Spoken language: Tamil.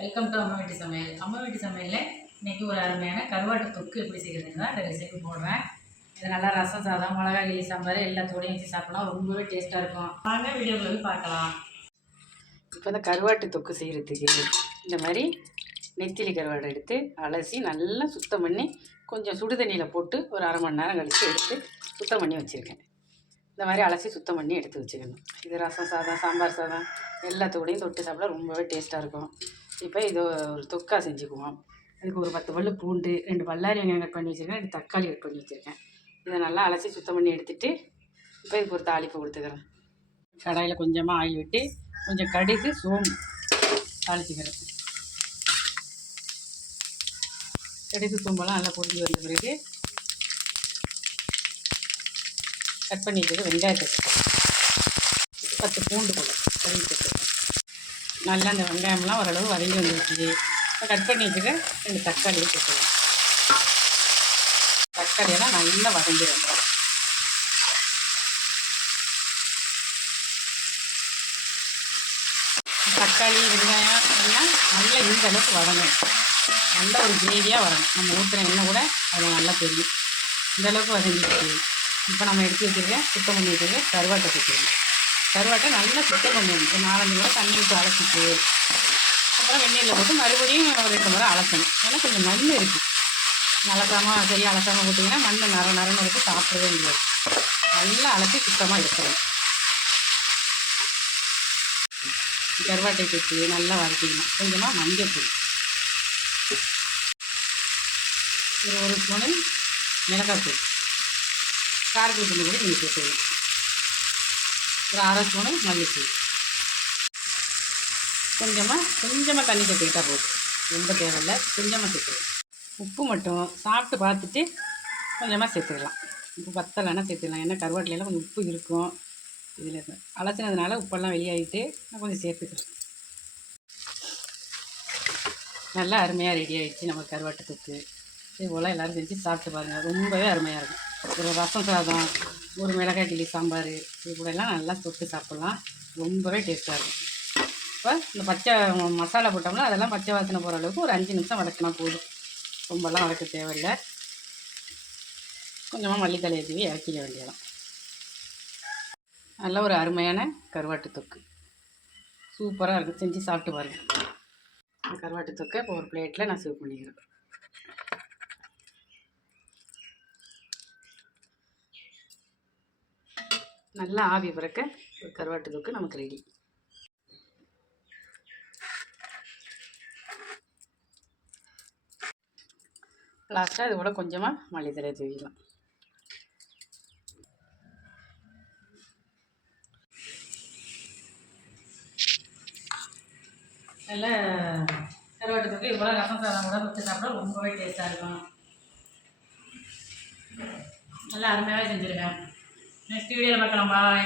வெல்கம் டு அம்மா வீட்டு சமையல். அம்மா வீட்டு சமையலில் இன்றைக்கி ஒரு அருமையான கருவாட்டு தொக்கு எப்படி செய்கிறதுன்னு தான் இந்த ரெசிபி போடுறேன். இது நல்லா ரசம் சாதம் மிளகா இட்லி சாம்பார் எல்லாத்தோடையும் வச்சு சாப்பிடலாம் ரொம்பவே டேஸ்ட்டாக இருக்கும். வாங்க வீடியோவில் போய் பார்க்கலாம். இப்போ இந்த கருவாட்டு தொக்கு செய்கிறதுக்கு இந்த மாதிரி நெத்திலி கருவாடை எடுத்து அலசி நல்லா சுத்தம் பண்ணி கொஞ்சம் சுடு தண்ணியில் போட்டு ஒரு அரை மணி நேரம் கழித்து எடுத்து சுத்தம் பண்ணி வச்சுருக்கேன். இந்த மாதிரி அலசி சுத்தம் பண்ணி எடுத்து வச்சுக்கணும். இது ரசம் சாதம் சாம்பார் சாதம் எல்லாத்தோடையும் தொட்டு சாப்பிட ரொம்பவே டேஸ்ட்டாக இருக்கும். இப்போ இது ஒரு தொக்கா செஞ்சுக்குவோம். அதுக்கு ஒரு பத்து பல்லு பூண்டு ரெண்டு பல்லாரி வெங்காயம் கட் பண்ணி வச்சுருக்கேன் ரெண்டு தக்காளி கட் பண்ணி வச்சுருக்கேன். இதை நல்லா அலசி சுத்தம் பண்ணி எடுத்துட்டு இப்போ இதுக்கு ஒரு தாளிப்பு கொடுத்துக்கிறேன். கடாயில் கொஞ்சமாக ஆயில் விட்டு கொஞ்சம் கடுகு சோம்பு தாளிச்சுக்கிறேன். கடுகு சோம்பெல்லாம் நல்லா பொரிஞ்சு வந்த பிறகு கட் பண்ணி வச்சுட்டு வெங்காயத்தை பத்து பூண்டு போடும் கழுவி வச்சுருக்கேன் நல்லா அந்த வெங்காயம்லாம் ஓரளவு வதங்கி வந்துருச்சு. இப்போ கட் பண்ணி வச்சுக்க ரெண்டு தக்காளி போட்டுருவேன் தக்காளியெல்லாம் நல்லா வதங்கிடும் தக்காளி வெங்காயம் எல்லாம் நல்லா இந்த அளவுக்கு வதங்கும் நல்ல ஒரு கிரேவியாக வரணும். நம்ம ஊற்றுற எண்ணெய் கூட அதில் நல்லா தெரியும். இந்த அளவுக்கு வதங்கிடுச்சு. இப்போ நம்ம எடுத்து வச்சுருக்கேன் சுத்தம் பண்ணி வச்சுருக்கேன் கருவாட்டை சேர்த்துக்கணும் கருவாட்டை நல்லா சுத்தம் பண்ணணும் ஒரு நாலஞ்சு முறை தண்ணி விட்டு அலசிட்டு அப்புறம் வெந்நீரில் போட்டு மறுபடியும் ஒரு ரெண்டு முறை அலசணும். ஏன்னா கொஞ்சம் மண் இருக்குது அலசாமல் சரியாக அலசாமல் போட்டிங்கன்னா மண் நர நரன்னு இருக்கும் சாப்பிடவே முடியாது. நல்லா அலசி சுத்தமாக எடுத்துடணும் கருவாட்டை சேர்த்து நல்லா வரைக்கணும் கொஞ்சமாக மஞ்சள் ஒரு ஒரு ஸ்பூனு மிளகாத்தூள் காரத்தூள் கொஞ்சம் கூட நீங்கள் சேர்த்துக்கலாம் ஒரு அரை ஸ்பூனு மல்லித்தூள். கொஞ்சமாக கொஞ்சமாக தண்ணி சேர்த்துக்கிட்டா போதும். ரொம்ப தேவையில்லை கொஞ்சமாக சேர்த்துக்கலாம். உப்பு மட்டும் சாப்பிட்டு பார்த்துட்டு கொஞ்சமாக சேர்த்துக்கலாம். உப்பு பத்தலைன்னா சேர்த்துக்கலாம். ஏன்னா கருவாட்டிலாம் கொஞ்சம் உப்பு இருக்கும். இதில் அலசினதுனால உப்பெல்லாம் வெளியாகிட்டு நான் கொஞ்சம் சேர்த்துக்கிறேன். நல்லா அருமையாக ரெடி ஆகிடுச்சு நம்ம கருவாட்டு தொக்கு. இது போல் எல்லோரும் செஞ்சு சாப்பிட்டு பாருங்கள் ரொம்பவே அருமையாக இருக்கும். ஒரு ரசம் சாதம் ஒரு மிளகாய் கிளி சாம்பார் இது கூடலாம் நல்லா தொட்டு சாப்பிட்லாம். ரொம்பவே டேஸ்ட்டாக இருக்கும். இப்போ இந்த பச்சை மசாலா போட்டோம்னா அதெல்லாம் பச்சை வாசனை போகிற அளவுக்கு ஒரு அஞ்சு நிமிஷம் வதக்கினா போதும். ரொம்பலாம் வதக்க தேவையில்லை. கொஞ்சமாக மல்லித்தலையை தூவி இறக்கிக்க வேண்டியதான் நல்ல ஒரு அருமையான கருவாட்டு தொக்கு. சூப்பராக இருக்கும் செஞ்சு சாப்பிட்டு பாருங்கள் கருவாட்டு தொக்கை இப்போ ஒரு பிளேட்டில் நான் சேவ் பண்ணிக்கிறேன். நல்லா ஆவி பிறக்க ஒரு கருவாட்டு தொக்கு நமக்கு ரெடி லாஸ்ட்டாக இது கூட கொஞ்சமாக மல்லித்தலை தூவிக்கலாம் நல்லா கருவாட்டு தொக்கு இவ்வளோ ரசம் சாதம் கூட வச்சு சாப்பிட ரொம்பவே டேஸ்ட்டாக இருக்கும். நல்லா அருமையாகவே செஞ்சுருக்கேன் நெக்ஸ்ட் வீடியோவில் பார்க்கலாம். பாய்